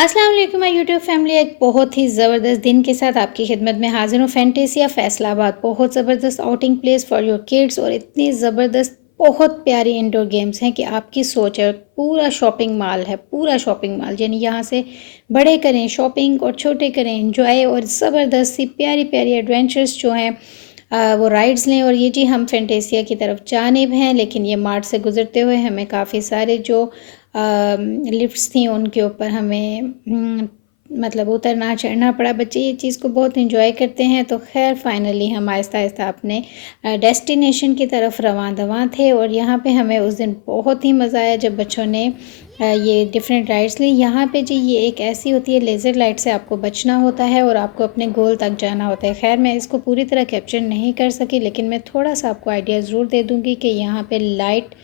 अस्सलाम वालेकुम my YouTube family. एक बहुत ही ज़बरदस्त दिन के साथ आपकी खिदमत में हाज़िर हूँ। फैंटेसिया फैसलाबाद बहुत ज़बरदस्त outing place for your kids और इतनी ज़बरदस्त बहुत प्यारी इंडोर गेम्स हैं कि आपकी सोच है। पूरा शॉपिंग मॉल है, पूरा शॉपिंग मॉल, यानी यहाँ से बड़े करें शॉपिंग और छोटे करें एंजॉय, और ज़बरदस्त सी प्यारी प्यारी एडवेंचर्स जो हैं वो राइड्स लें। और ये जी हम फैंटेसिया की तरफ जानिब हैं, लेकिन ये मार्ट से गुज़रते हुए हमें काफ़ी सारे जो लिफ्ट्स थी उनके ऊपर हमें मतलब उतरना चढ़ना पड़ा। बच्चे ये चीज़ को बहुत इंजॉय करते हैं। तो खैर फाइनली हम आहिस्ता आहिस्ता अपने डेस्टिनेशन की तरफ रवां दवां थे, और यहाँ पे हमें उस दिन बहुत ही मज़ा आया जब बच्चों ने ये डिफरेंट राइड्स ली। यहाँ पे जी ये एक ऐसी होती है, लेज़र लाइट से आपको बचना होता है और आपको अपने गोल तक जाना होता है। खैर मैं इसको पूरी तरह कैप्चर नहीं कर सकी, लेकिन मैं थोड़ा सा आपको आइडिया ज़रूर दे दूँगी कि यहाँ पे लाइट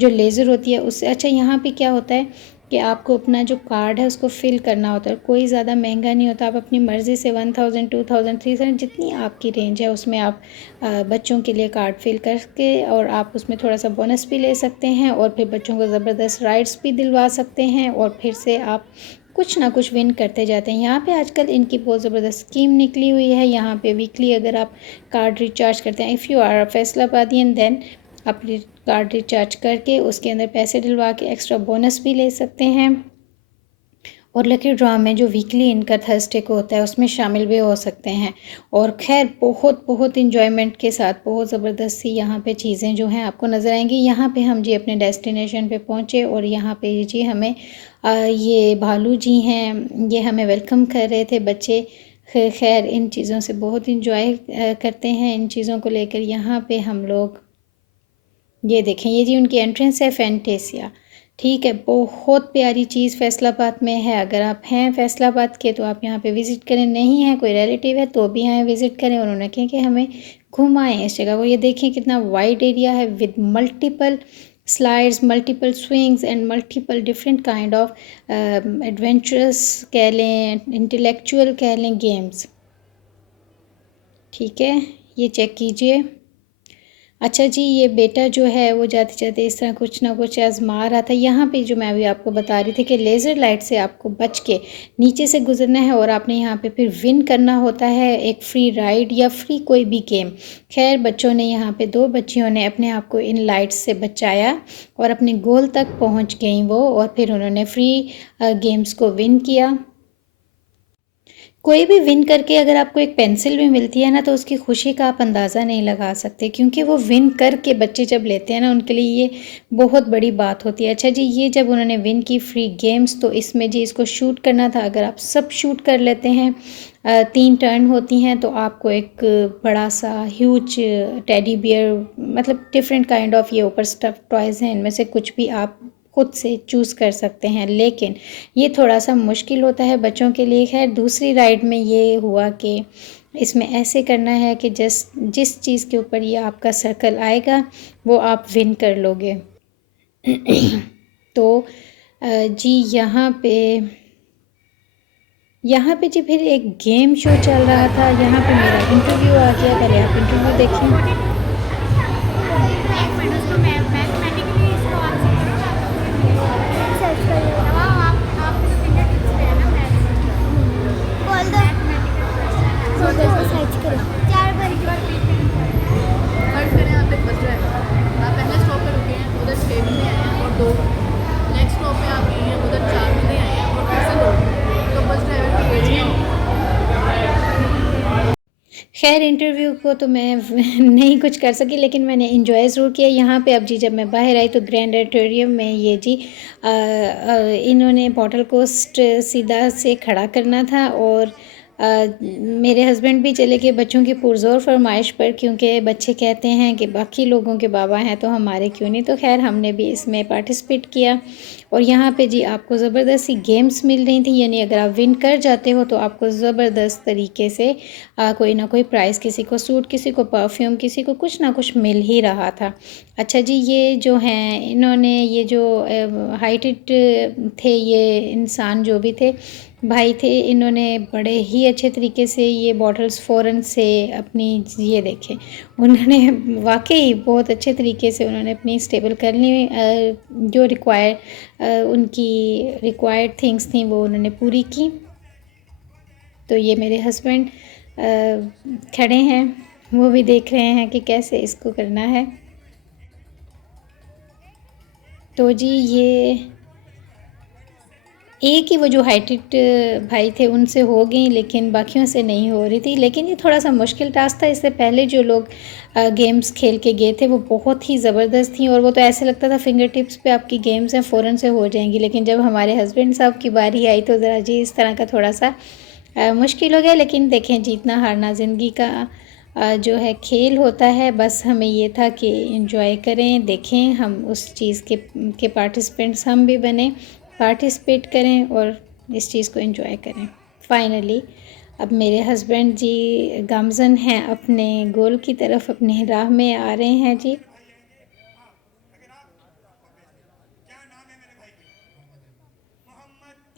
जो लेज़र होती है उससे अच्छा यहाँ पे क्या होता है कि आपको अपना जो कार्ड है उसको फ़िल करना होता है। कोई ज़्यादा महंगा नहीं होता, आप अपनी मर्ज़ी से 1000 2000 3000 जितनी आपकी रेंज है उसमें आप बच्चों के लिए कार्ड फ़िल करके और आप उसमें थोड़ा सा बोनस भी ले सकते हैं, और फिर बच्चों को ज़बरदस्त राइड्स भी दिलवा सकते हैं, और फिर से आप कुछ ना कुछ विन करते जाते हैं। यहाँ पे आजकल इनकी बहुत ज़बरदस्त स्कीम निकली हुई है। यहाँ पे वीकली अगर आप कार्ड रिचार्ज करते हैं, if you are a Faisalabadian, then आप कार्ड रिचार्ज करके उसके अंदर पैसे डलवा के एक्स्ट्रा बोनस भी ले सकते हैं, और लकी ड्रॉ में जो वीकली इनका थर्सडे को होता है उसमें शामिल भी हो सकते हैं। और खैर बहुत बहुत इंजॉयमेंट के साथ बहुत ज़बरदस्त सी यहाँ पे चीज़ें जो हैं आपको नज़र आएंगी। यहाँ पे हम जी अपने डेस्टिनेशन पे पहुँचे, और यहाँ पे जी हमें ये भालू जी हैं, ये हमें वेलकम कर रहे थे बच्चे। खैर इन चीज़ों से बहुत इंजॉय करते हैं, इन चीज़ों को लेकर। यहाँ पे हम लोग ये देखें, ये जी उनकी एंट्रेंस है फैंटेसिया। ठीक है, बहुत प्यारी चीज़ फैसलाबाद में है। अगर आप हैं फैसलाबाद के तो आप यहाँ पे विज़िट करें, नहीं है कोई रिलेटिव है तो भी यहाँ विज़िट करें, और उन्होंने कहा कि हमें घुमाएं इस जगह को। ये देखें कितना वाइड एरिया है with multiple slides, multiple swings and multiple different kind of adventurous कह लें, इंटेलेक्चुअल कह लें, गेम्स। ठीक है, ये चेक कीजिए। अच्छा जी, ये बेटा जो है वो जाते जाते इस तरह कुछ ना कुछ आजमा रहा था। यहाँ पे जो मैं अभी आपको बता रही थी कि लेज़र लाइट से आपको बच के नीचे से गुजरना है, और आपने यहाँ पे फिर विन करना होता है एक फ्री राइड या फ्री कोई भी गेम। खैर बच्चों ने यहाँ पे 2 बच्चियों ने अपने आप को इन लाइट्स से बचाया और अपने गोल तक पहुँच गई वो, और फिर उन्होंने फ्री गेम्स को विन किया। कोई भी विन करके अगर आपको एक पेंसिल भी मिलती है ना, तो उसकी खुशी का आप अंदाज़ा नहीं लगा सकते, क्योंकि वो विन करके बच्चे जब लेते हैं ना उनके लिए ये बहुत बड़ी बात होती है। अच्छा जी, ये जब उन्होंने विन की फ्री गेम्स, तो इसमें जी इसको शूट करना था। अगर आप सब शूट कर लेते हैं, 3 टर्न होती हैं, तो आपको एक बड़ा सा ह्यूज टेडी बियर, मतलब डिफरेंट काइंड ऑफ ये ऊपर स्टफ टॉयज़ हैं, इनमें से कुछ भी आप खुद से चूज़ कर सकते हैं, लेकिन ये थोड़ा सा मुश्किल होता है बच्चों के लिए। खैर दूसरी राइड में ये हुआ कि इसमें ऐसे करना है कि जिस चीज़ के ऊपर ये आपका सर्कल आएगा वो आप विन कर लोगे। तो जी यहाँ पे जी फिर एक गेम शो चल रहा था। यहाँ पे मेरा इंटरव्यू आ गया, पहले आप इंटरव्यू देखें। फर्ज करें आप एक बज रहा है, आप पहले स्टॉप पे रुके हैं, उधर 6 बंदे आए हैं और 2, नेक्स्ट स्टॉप पे आप गए हैं, उधर 4 बंदे आए हैं और फिर से 2, तो बस ड्राइवर की एज क्या होगी? खैर इंटरव्यू को तो मैं नहीं कुछ कर सकी, लेकिन मैंने इंजॉय ज़रूर किया। यहाँ पे अब जी जब मैं बाहर आई तो ग्रैंड ऑडिटोरियम में ये जी इन्होंने बॉटल कोस्ट सीधा से खड़ा करना था, और मेरे हस्बैंड भी चले गए बच्चों की पुरज़ोर फरमाइश पर, क्योंकि बच्चे कहते हैं कि बाकी लोगों के बाबा हैं तो हमारे क्यों नहीं। तो खैर हमने भी इसमें पार्टिसिपेट किया, और यहाँ पे जी आपको ज़बरदस्त सी गेम्स मिल रही थी, यानी अगर आप विन कर जाते हो तो आपको ज़बरदस्त तरीके से कोई ना कोई प्राइज़, किसी को सूट, किसी को परफ्यूम, किसी को कुछ ना कुछ मिल ही रहा था। अच्छा जी, ये जो हैं इन्होंने ये जो हाइटेड थे, ये इंसान जो भी थे भाई थे, इन्होंने बड़े ही अच्छे तरीके से ये बॉटल्स फ़ौरन से अपनी ये देखें, उन्होंने वाकई बहुत अच्छे तरीके से उन्होंने अपनी स्टेबल कर ली जो रिक्वायर उनकी रिक्वायर्ड थिंग्स थी वो उन्होंने पूरी की। तो ये मेरे हस्बैंड खड़े हैं, वो भी देख रहे हैं कि कैसे इसको करना है। तो जी ये एक ही वो जो हाइटेड भाई थे उनसे हो गई, लेकिन बाकियों से नहीं हो रही थी। लेकिन ये थोड़ा सा मुश्किल टास्क था। इससे पहले जो लोग गेम्स खेल के गए थे वो बहुत ही ज़बरदस्त थी, और वो तो ऐसे लगता था फिंगर टिप्स पे आपकी गेम्स हैं फ़ौरन से हो जाएंगी। लेकिन जब हमारे हस्बैंड साहब की बारी आई तो ज़रा जी इस तरह का थोड़ा सा मुश्किल हो गया। लेकिन देखें, जीतना हारना ज़िंदगी का जो है खेल होता है। बस हमें ये था कि एंजॉय करें, देखें, हम उस चीज़ के पार्टिसिपेंट्स हम भी बने, पार्टिसिपेट करें और इस चीज़ को एंजॉय करें। फाइनली अब मेरे हस्बैंड जी गामज़न हैं अपने गोल की तरफ, अपने राह में आ रहे हैं जी।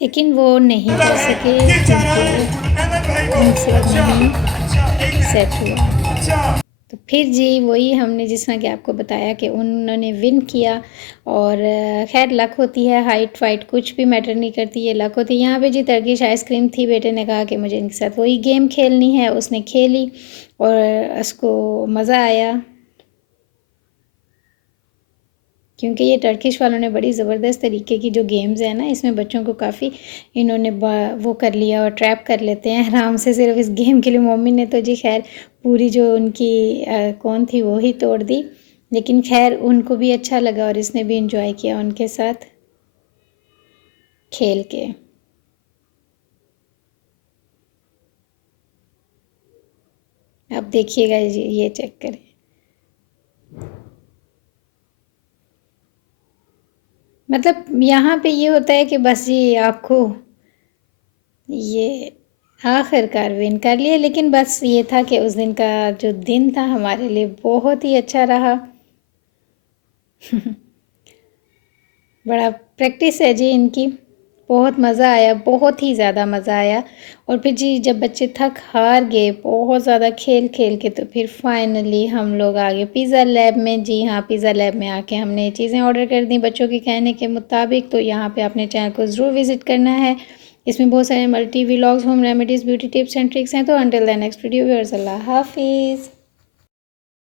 लेकिन वो नहीं कर सके क्योंकि उनसे नहीं सेट हुआ। तो फिर जी वही हमने जिस तरह कि आपको बताया कि उन्होंने विन किया। और खैर लक होती है, हाइट वाइट कुछ भी मैटर नहीं करती, ये लक होती है। यहाँ पे जी टर्किश आइसक्रीम थी, बेटे ने कहा कि मुझे इनके साथ वही गेम खेलनी है, उसने खेली और उसको मज़ा आया। क्योंकि ये टर्किश वालों ने बड़ी ज़बरदस्त तरीके की जो गेम्स हैं ना, इसमें बच्चों को काफ़ी इन्होंने वो कर लिया और ट्रैप कर लेते हैं आराम से सिर्फ इस गेम के लिए। मम्मी ने तो जी खैर पूरी जो उनकी कौन थी वो ही तोड़ दी। लेकिन खैर उनको भी अच्छा लगा और इसने भी इंजॉय किया उनके साथ खेल के। अब देखिएगा जी, ये चेक करें। मतलब यहाँ पे ये होता है कि बस जी आपको ये आखिरकार विन कर लिए। लेकिन बस ये था कि उस दिन का जो दिन था हमारे लिए बहुत ही अच्छा रहा। बड़ा प्रैक्टिस है जी इनकी, बहुत मज़ा आया, बहुत ही ज़्यादा मज़ा आया। और फिर जी जब बच्चे थक हार गए बहुत ज़्यादा खेल खेल के, तो फिर फाइनली हम लोग आ गए पिज़्ज़ा लैब में। जी हाँ, पिज़्ज़ा लैब में आके हमने ये चीज़ें ऑर्डर कर दी बच्चों के कहने के मुताबिक। तो यहाँ पे अपने चैनल को ज़रूर विज़िट करना है, इसमें बहुत सारे multi vlogs, home remedies, beauty tips and tricks हैं। तो until the next video viewers, अल्लाह हाफिज़।